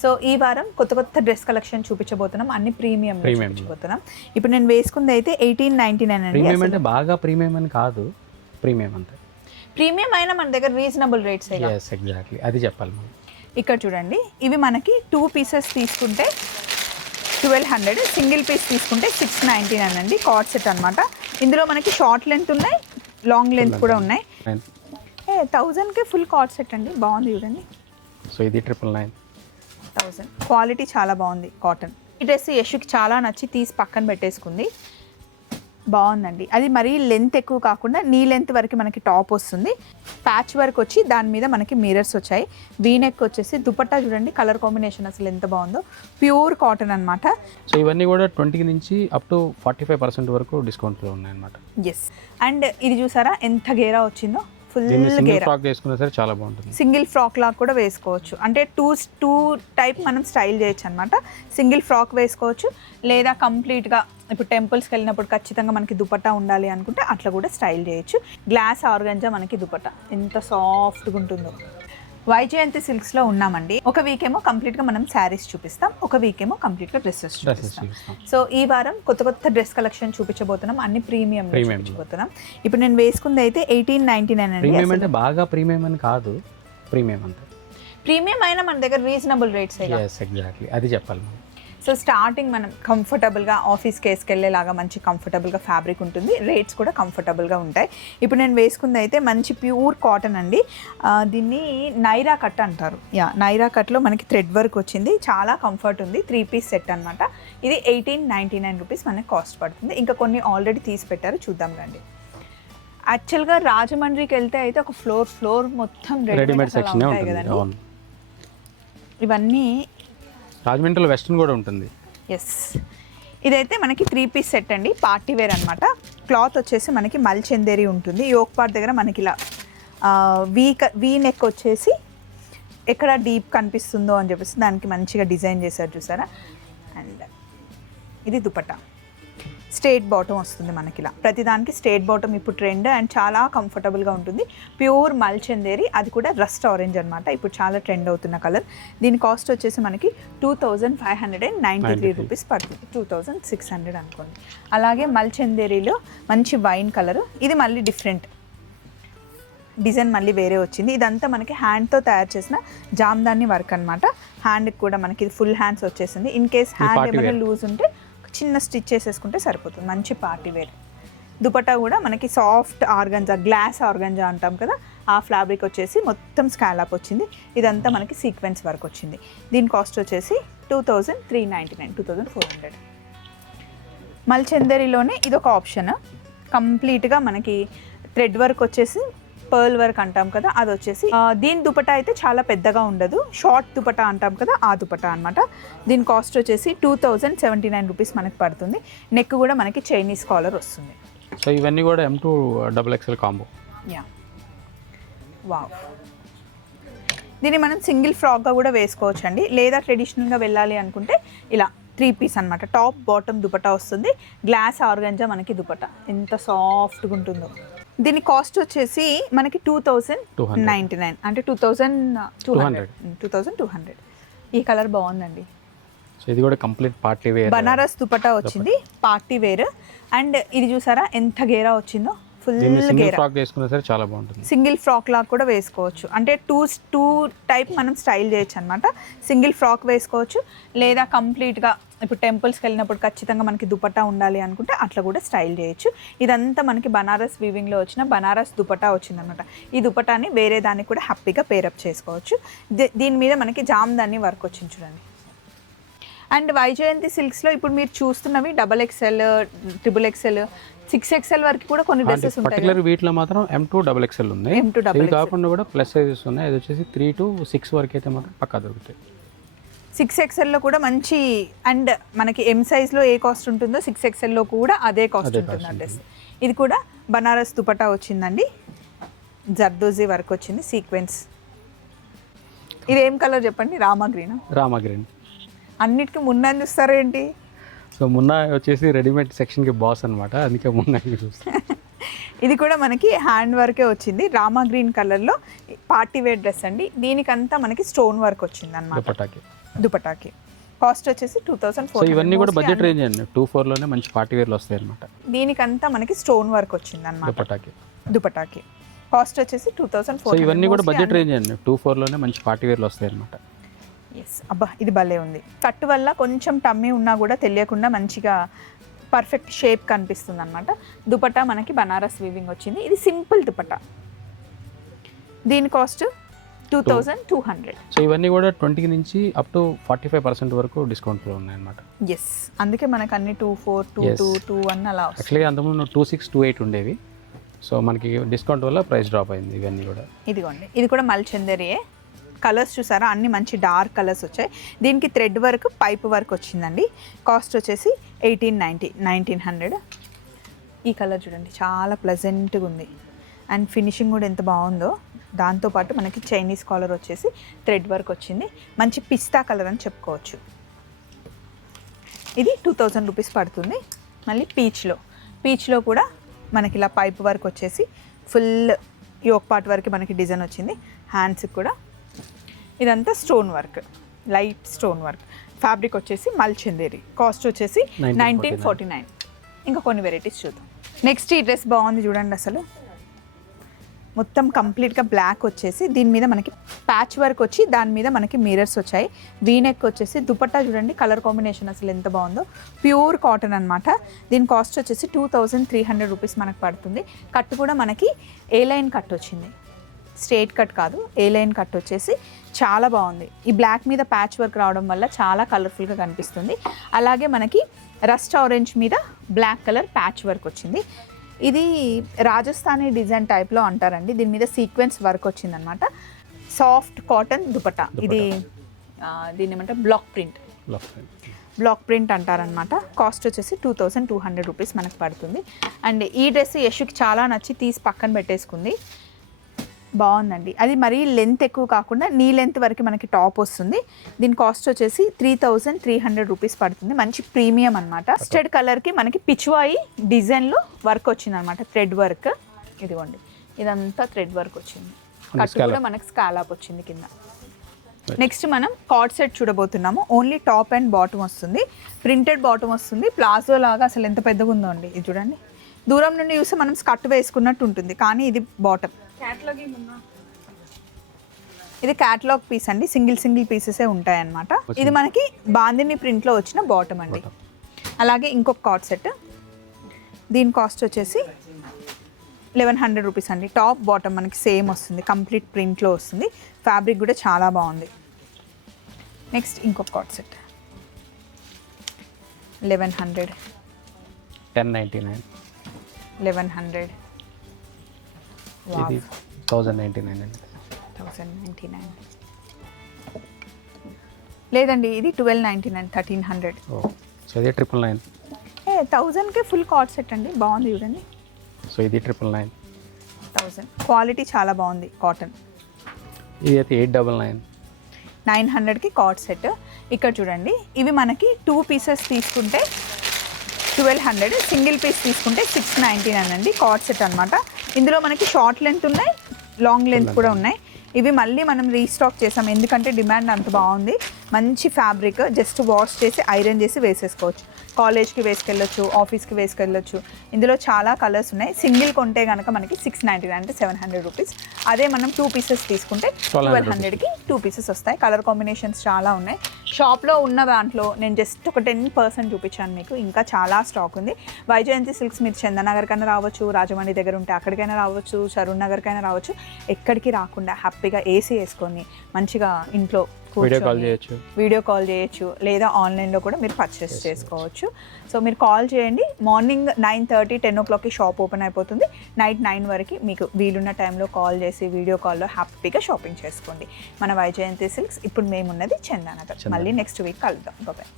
So ఈ వారం కొత్త కొత్త డ్రెస్ కలెక్షన్ చూపించబోతున్నాం, అన్ని ప్రీమియం చూపించబోతున్నాం. ఇప్పుడు నేను వేసుకుంది అయితే 1899 అండి. ప్రీమియం అంటే బాగా ప్రీమియం అని కాదు, ప్రీమియం అంటే ప్రీమియం అయినా మన దగ్గర రీజనబుల్ రేట్స్. ఎగ్జాక్ట్లీ అది చెప్పాలి మనం. ఇక్కడ చూడండి, ఇవి మనకి 2 పీసెస్ తీసుకుంటే 1200, సింగిల్ పీస్ తీసుకుంటే 699 అండి. కార్డ్ సెట్ అనమాట. ఇందులో మనకి షార్ట్ లెంత్ ఉన్నాయి, లాంగ్ లెంత్ కూడా ఉన్నాయి. 1000కి ఫుల్ కార్డ్ సెట్ అండి, బాగుంది చూడండి. సో ఇది 999. 1000 క్వాలిటీ చాలా బాగుంది, కాటన్. ఈ డ్రెస్ యశుకి చాలా నచ్చి తీసి పక్కన పెట్టేసుకుంది. బాగుందండి. అది మరీ లెంత్ ఎక్కువ కాకుండా నీ లెంత్ వరకు మనకి టాప్ వస్తుంది. ప్యాచ్ వర్క్ వచ్చి దాని మీద మనకి మిరర్స్ వచ్చాయి. వీ నెక్ వచ్చేసి దుపట్టా చూడండి, కలర్ కాంబినేషన్ అసలు ఎంత బాగుందో. ప్యూర్ కాటన్ అనమాట. సో ఇవన్నీ కూడా 20 నుంచి అప్ టు 45% వరకు డిస్కౌంట్లో ఉన్నాయి అనమాట. ఎస్. అండ్ ఇది చూసారా ఎంత గేరా వచ్చిందో, ఫుల్ గేరా. ఫ్రాక్ వేసుకున్నా సరే చాలా బాగుంటుంది. సింగిల్ ఫ్రాక్ లాగా కూడా వేసుకోవచ్చు, అంటే టూ టైప్ మనం స్టైల్ చేయొచ్చు అనమాట. సింగిల్ ఫ్రాక్ వేసుకోవచ్చు, లేదా కంప్లీట్గా ఇప్పుడు టెంపుల్స్కి వెళ్ళినప్పుడు ఖచ్చితంగా మనకి దుపట్టా ఉండాలి అనుకుంటే అట్లా కూడా స్టైల్ చేయొచ్చు. గ్లాస్ ఆర్గంజా మనకి దుపట్టా ఎంత సాఫ్ట్గా ఉంటుందో. వైజయంతి సిల్క్స్లో ఉన్నామండి. ఒక వీక్ ఏమో కంప్లీట్గా మనం శారీస్ చూపిస్తాం, ఒక వీక్ ఏమో కంప్లీట్గా డ్రెస్సెస్ చూపిస్తాం. సో ఈ వారం కొత్త కొత్త డ్రెస్ కలెక్షన్ చూపించబోతున్నాం, అన్ని ప్రీమియం చూపించబోతున్నాం. ఇప్పుడు నేను వేసుకుంది అయితే 1899 అండి. ప్రీమియం అంటే బాగా ప్రీమియం అని కాదు, ప్రీమియం అంటే ప్రీమియం అయినా మన దగ్గర రీజనబుల్ రేట్స్. ఎగ్జాక్ట్లీ అది చెప్పాలి మనం. సో స్టార్టింగ్ మనం కంఫర్టబుల్గా ఆఫీస్కి వేసుకెళ్ళేలాగా మంచి కంఫర్టబుల్గా ఫ్యాబ్రిక్ ఉంటుంది, రేట్స్ కూడా కంఫర్టబుల్గా ఉంటాయి. ఇప్పుడు నేను వేసుకుంది అయితే మంచి ప్యూర్ కాటన్ అండి. దీన్ని నైరా కట్ అంటారు. నైరా కట్లో మనకి థ్రెడ్ వర్క్ వచ్చింది, చాలా కంఫర్ట్ ఉంది. 3 పీస్ సెట్ అనమాట. ఇది 1899 రూపీస్ మనకి కాస్ట్ పడుతుంది. ఇంకా కొన్ని ఆల్రెడీ తీసి పెట్టారు, చూద్దాం రండి. యాక్చువల్గా రాజమండ్రికి వెళ్తే అయితే ఒక ఫ్లోర్ మొత్తం రెడీమేడ్ సెక్షన్ ఉంటాయి కదండి. ఇవన్నీ రాజమండ్రిలో వెస్ట్రన్ కూడా ఉంటుంది. ఎస్. ఇదైతే మనకి 3 పీస్ సెట్ అండి, పార్టీ వేర్ అనమాట. క్లాత్ వచ్చేసి మనకి మల్చందేరి ఉంటుంది. యోక్ పార్ట్ దగ్గర మనకి ఇలా వీ నెక్ వచ్చేసి ఎక్కడ డీప్ కనిపిస్తుందో అని చెప్పేసి దానికి మంచిగా డిజైన్ చేశారు చూసారా. అండ్ ఇది దుపట్టా, స్ట్రేట్ బాటమ్ వస్తుంది మనకి ఇలా. ప్రతిదానికి స్ట్రేట్ బాటమ్ ఇప్పుడు ట్రెండ్ అండ్ చాలా కంఫర్టబుల్గా ఉంటుంది. ప్యూర్ మల్చందేరి, అది కూడా రస్ట్ ఆరెంజ్ అనమాట, ఇప్పుడు చాలా ట్రెండ్ అవుతున్న కలర్. దీని కాస్ట్ వచ్చేసి మనకి 2593 రూపీస్ పడుతుంది, 2600 అనుకోండి. అలాగే మల్చందేరిలో మంచి వైన్ కలర్, ఇది మళ్ళీ డిఫరెంట్ డిజైన్, మళ్ళీ వేరే వచ్చింది. ఇదంతా మనకి హ్యాండ్తో తయారు చేసిన జామ్దాని వర్క్ అనమాట. హ్యాండ్కి కూడా మనకి ఇది ఫుల్ హ్యాండ్స్ వచ్చేసింది. ఇన్ కేస్ హ్యాండ్ ఏమైనా లూజ్ ఉంటే చిన్న స్టిచ్ చేసేసుకుంటే సరిపోతుంది. మంచి పార్టీ వేర్. దుపట్టా కూడా మనకి సాఫ్ట్ ఆర్గంజా, గ్లాస్ ఆర్గంజా అంటాం కదా, ఆ ఫ్యాబ్రిక్ వచ్చేసి మొత్తం స్కాలప్ వచ్చింది. ఇదంతా మనకి సీక్వెన్స్ వర్క్ వచ్చింది. దీని కాస్ట్ వచ్చేసి 2399, 2400. మల్చందరిలోనే ఇదొక ఆప్షన్. కంప్లీట్గా మనకి థ్రెడ్ వర్క్ వచ్చేసి పర్ల్ వర్క్ అంటాం కదా, అది వచ్చేసి దీని దుపట్టా అయితే చాలా పెద్దగా ఉండదు, షార్ట్ దుపట్టా అంటాం కదా, ఆ దుపట్టా అనమాట. దీని కాస్ట్ వచ్చేసి 2079 రూపీస్ మనకి పడుతుంది. నెక్ కూడా మనకి చైనీస్ కాలర్ వస్తుంది. సో ఇవన్నీ కూడా M2 XXL కాంబో. వావ్. దీన్ని మనం సింగిల్ ఫ్రాక్గా కూడా వేసుకోవచ్చు అండి, లేదా ట్రెడిషనల్గా వెళ్ళాలి అనుకుంటే ఇలా 3 పీస్ అనమాట. టాప్ బాటమ్ దుపట్టా వస్తుంది. గ్లాస్ ఆర్గంజా మనకి దుపట్టా ఎంత సాఫ్ట్గా ఉంటుందో. దీని కాస్ట్ వచ్చేసి మనకి 2099, అంటే 2200. ఈ కలర్ బాగుందండి. సో ఇది కూడా complete party wear, Banaras dupatta వచ్చింది, పార్టీ వేర్. అండ్ ఇది చూసారా ఎంత గేరా వచ్చిందో, ఫుల్ గేరా. ఫ్రాక్ వేసుకున్నా సరే చాలా బాగుంటుంది. సింగిల్ ఫ్రాక్ లాగా కూడా వేసుకోవచ్చు, అంటే టూ టైప్ మనం స్టైల్ చేయొచ్చు అనమాట. సింగిల్ ఫ్రాక్ వేసుకోవచ్చు, లేదా కంప్లీట్గా ఇప్పుడు టెంపుల్స్కి వెళ్ళినప్పుడు ఖచ్చితంగా మనకి దుపట్టా ఉండాలి అనుకుంటే అట్లా కూడా స్టైల్ చేయొచ్చు. ఇదంతా మనకి బనారస్ వీవింగ్లో వచ్చిన బనారస్ దుపట్టా వచ్చిందనమాట. ఈ దుపట్టాని వేరే దానికి కూడా హ్యాపీగా పేరప్ చేసుకోవచ్చు. దీని మీద మనకి జామ్దాని వర్క్ వచ్చింది చూడండి. అండ్ వైజయంతి సిల్క్స్లో ఇప్పుడు మీరు చూస్తున్నవి XXL, XXL, 6XL వరకు కూడా కొన్ని డ్రెస్సెస్ ఉంటాయి. పర్టికులర్ వీటిలో మాత్రం M2 XXL ఉంది. ఇది కాకుండా కూడా ప్లస్ సైజెస్ ఉన్నాయి. ఇది వచ్చేసి 3 to 6 వరకు అయితే మాత్రం పక్కా దొరుకుతాయి. 6XLలో కూడా మంచి, అండ్ మనకి M సైజ్లో ఏ కాస్ట్ ఉంటుందో 6XLలో కూడా అదే కాస్ట్ ఉంటుంది ఆ డ్రెస్. ఇది కూడా బనారస్ దుపట్టా వచ్చిందండి, జర్దోజీ వర్క్ వచ్చింది, సీక్వెన్స్. ఇది ఏం కలర్ చెప్పండి? రామా గ్రీన్. అన్నిటికీ మున్నాన్ని చూస్తారా ఏంటి? సో మున్నా వచ్చేసి రెడీమేడ్ సెక్షన్కి బాస్ అనమాట, అందుకే మున్నా చూస్తాను. ఇది కూడా మనకి హ్యాండ్ వర్కే వచ్చింది, రామా గ్రీన్ కలర్లో పార్టీ వేర్ డ్రెస్ అండి. దీనికంతా మనకి స్టోన్ వర్క్ వచ్చింది అన్నమాట. దుపటాకి కాస్ట్ వచ్చేసి సో 2400. ఇవన్నీ కూడా బడ్జెట్ రేంజ్ అండి. 2,400లోనే మంచి పార్టీ వేర్లు వస్తాయి అనమాట. దీనికంతా మనకి స్టోన్ వర్క్ వచ్చింది అనమాట దుపటాకి కాస్ట్ వచ్చేసి 2400. సో ఇవన్నీ కూడా బడ్జెట్ రేంజ్ అండి. 2,400లోనే మంచి పార్టీ వేర్లు వస్తాయి అనమాట. ఎస్ అబ్బా ఇది భలే ఉంది. కట్టు వల్ల కొంచెం టమ్మీ ఉన్నా కూడా తెలియకుండా మంచిగా పర్ఫెక్ట్ షేప్ కనిపిస్తుంది అనమాట. దుపట్టా మనకి బనారస్ వీవింగ్ వచ్చింది. ఇది సింపుల్ దుపట్టా. దీని కాస్ట్ 2200. సో ఇవన్నీ కూడా 20 నుంచి అప్ టు 45% వరకు డిస్కౌంట్లో ఉన్నాయన్నమాట. ఎస్ అందుకే మనకు అన్ని 24, 22, 21 అలా వస్తాయి. యాక్చువల్గా అంతకుముందు 26, 28 ఉండేవి. సో మనకి డిస్కౌంట్ వల్ల ప్రైస్ డ్రాప్ అయింది ఇవన్నీ కూడా. ఇదిగోండి ఇది కూడా మల్చందరియే. కలర్స్ చూసారా అన్ని మంచి డార్క్ కలర్స్ వచ్చాయి. దీనికి థ్రెడ్ వర్క్ పైప్ వర్క్ వచ్చిందండి. కాస్ట్ వచ్చేసి 1900. ఈ కలర్ చూడండి చాలా ప్లెజెంట్గా ఉంది అండ్ ఫినిషింగ్ కూడా ఎంత బాగుందో. దాంతోపాటు మనకి చైనీస్ కాలర్ వచ్చేసి థ్రెడ్ వర్క్ వచ్చింది. మంచి పిస్తా కలర్ అని చెప్పుకోవచ్చు. ఇది 2000 రూపీస్ పడుతుంది. మళ్ళీ పీచ్లో కూడా మనకి ఇలా పైప్ వర్క్ వచ్చేసి ఫుల్ యోక్ పార్ట్ వరకు మనకి డిజైన్ వచ్చింది. హ్యాండ్స్కి కూడా ఇదంతా stone work, light stone work. Fabric వచ్చేసి మల్చందేరి. కాస్ట్ వచ్చేసి 1949. ఇంకా కొన్ని వెరైటీస్ చూద్దాం. నెక్స్ట్ ఈ డ్రెస్ బాగుంది చూడండి. అసలు మొత్తం కంప్లీట్గా బ్లాక్ వచ్చేసి దీని మీద మనకి ప్యాచ్ వర్క్ వచ్చి దాని మీద మనకి మిరర్స్ వచ్చాయి. వీనెక్ వచ్చేసి దుపట్టా చూడండి కలర్ కాంబినేషన్ అసలు ఎంత బాగుందో. ప్యూర్ కాటన్ అనమాట. దీని కాస్ట్ వచ్చేసి 2300 రూపీస్ మనకు పడుతుంది. కట్ కూడా మనకి ఏ లైన్ కట్ వచ్చింది, స్ట్రేట్ కట్ కాదు, ఏ లైన్ కట్ వచ్చేసి చాలా బాగుంది. ఈ బ్లాక్ మీద ప్యాచ్ వర్క్ రావడం వల్ల చాలా కలర్ఫుల్గా కనిపిస్తుంది. అలాగే మనకి రస్ట్ ఆరెంజ్ మీద బ్లాక్ కలర్ ప్యాచ్ వర్క్ వచ్చింది. ఇది రాజస్థానీ డిజైన్ టైప్లో అంటారండి. దీని మీద సీక్వెన్స్ వర్క్ వచ్చిందనమాట. Soft cotton dupatta. ఇది దీని ఏమంటే బ్లాక్ ప్రింట్ అంటారనమాట. కాస్ట్ వచ్చేసి 2200 రూపీస్ మనకు పడుతుంది. అండ్ ఈ డ్రెస్ యశుకి చాలా నచ్చి తీసి పక్కన పెట్టేసుకుంది. బాగుందండి. అది మరీ లెంత్ ఎక్కువ కాకుండా నీ లెంత్ వరకు మనకి టాప్ వస్తుంది. దీని కాస్ట్ వచ్చేసి 3300 రూపీస్ పడుతుంది. మంచి ప్రీమియం అనమాట. స్టడ్ కలర్కి మనకి పిచ్వాయి డిజైన్లో వర్క్ వచ్చింది అనమాట. థ్రెడ్ వర్క్ ఇదిగోండి ఇదంతా థ్రెడ్ వర్క్ వచ్చింది. కట్టు కూడా మనకి స్కాలప్ వచ్చింది కింద. నెక్స్ట్ మనం కార్డ్ సెట్ చూడబోతున్నాము. ఓన్లీ టాప్ అండ్ బాటమ్ వస్తుంది. ప్రింటెడ్ బాటమ్ వస్తుంది. ప్లాజో లాగా అసలు ఎంత పెద్దగా ఉందో అండి. ఇది చూడండి దూరం నుండి చూస్తే మనం స్కర్ట్ వేసుకున్నట్టు ఉంటుంది కానీ ఇది బాటమ్. ఇది క్యాటలాగ్ పీస్ అండి. సింగిల్ పీసెసే ఉంటాయన్నమాట. ఇది మనకి బాందిని ప్రింట్లో వచ్చిన బాటమ్ అండి. అలాగే ఇంకొక కార్డ్ సెట్. దీని కాస్ట్ వచ్చేసి 1100 రూపీస్ అండి. టాప్ బాటమ్ మనకి సేమ్ వస్తుంది. కంప్లీట్ ప్రింట్లో వస్తుంది. ఫ్యాబ్రిక్ కూడా చాలా బాగుంది. నెక్స్ట్ ఇంకొక కార్డ్ సెట్ 1100. 1099. 1100. ఇది 1099 అండి. 1099 లేదండి ఇది 1299. 1300. సో ఇది 999. 1000కే ఫుల్ కార్డ్ సెట్ అండి. బాగుంది చూడండి. సో ఇది 999. 1000 క్వాలిటీ చాలా బాగుంది కాటన్. ఇది అయితే 899. 900కి కార్డ్ సెట్. ఇక్కడ చూడండి ఇవి మనకి 2 పీసెస్ తీసుకుంటే 1200, సింగిల్ పీస్ తీసుకుంటే 699 అండి. కార్డ్ సెట్ అనమాట. ఇందులో మనకి షార్ట్ లెంత్ ఉన్నాయి, లాంగ్ లెంత్ కూడా ఉన్నాయి. ఇవి మళ్ళీ మనం రీస్టాక్ చేసాం ఎందుకంటే డిమాండ్ అంత బాగుంది. మంచి ఫ్యాబ్రిక్, జస్ట్ వాష్ చేసి ఐరన్ చేసి వేసేసుకోవచ్చు. కాలేజ్కి వేసుకెళ్ళొచ్చు, ఆఫీస్కి వేసుకెళ్ళొచ్చు. ఇందులో చాలా కలర్స్ ఉన్నాయి. సింగిల్ కొంటే కనుక మనకి 699 అంటే 700 రూపీస్. అదే మనం 2 పీసెస్ తీసుకుంటే 1200కి 2 పీసెస్ వస్తాయి. కలర్ కాంబినేషన్స్ చాలా ఉన్నాయి. షాప్లో ఉన్న దాంట్లో నేను జస్ట్ ఒక 10% చూపించాను మీకు. ఇంకా చాలా స్టాక్ ఉంది. వైజయంతి సిల్క్స్ మీరు చందనగర్ కైనా రావచ్చు, రాజమండ్రి దగ్గర ఉంటే అక్కడికైనా రావచ్చు, సరూర్ నగర్ కైనా రావచ్చు. ఎక్కడికి రాకుండా హ్యాపీగా ఏసీ వేసుకొని మంచిగా ఇంట్లో వీడియో కాల్ చేయొచ్చు లేదా ఆన్లైన్లో కూడా మీరు పర్చేస్ చేసుకోవచ్చు. సో మీరు కాల్ చేయండి. మార్నింగ్ 9:30, 10 o'clockకి షాప్ ఓపెన్ అయిపోతుంది. నైట్ 9 వరకు మీకు వీలున్న టైంలో కాల్ చేసి వీడియో కాల్లో హ్యాపీగా షాపింగ్ చేసుకోండి. మన వైజయంతి సిల్క్స్. ఇప్పుడు మేమున్నది చందానగర్. మళ్ళీ నెక్స్ట్ వీక్ కలుద్దాం. బాయ్.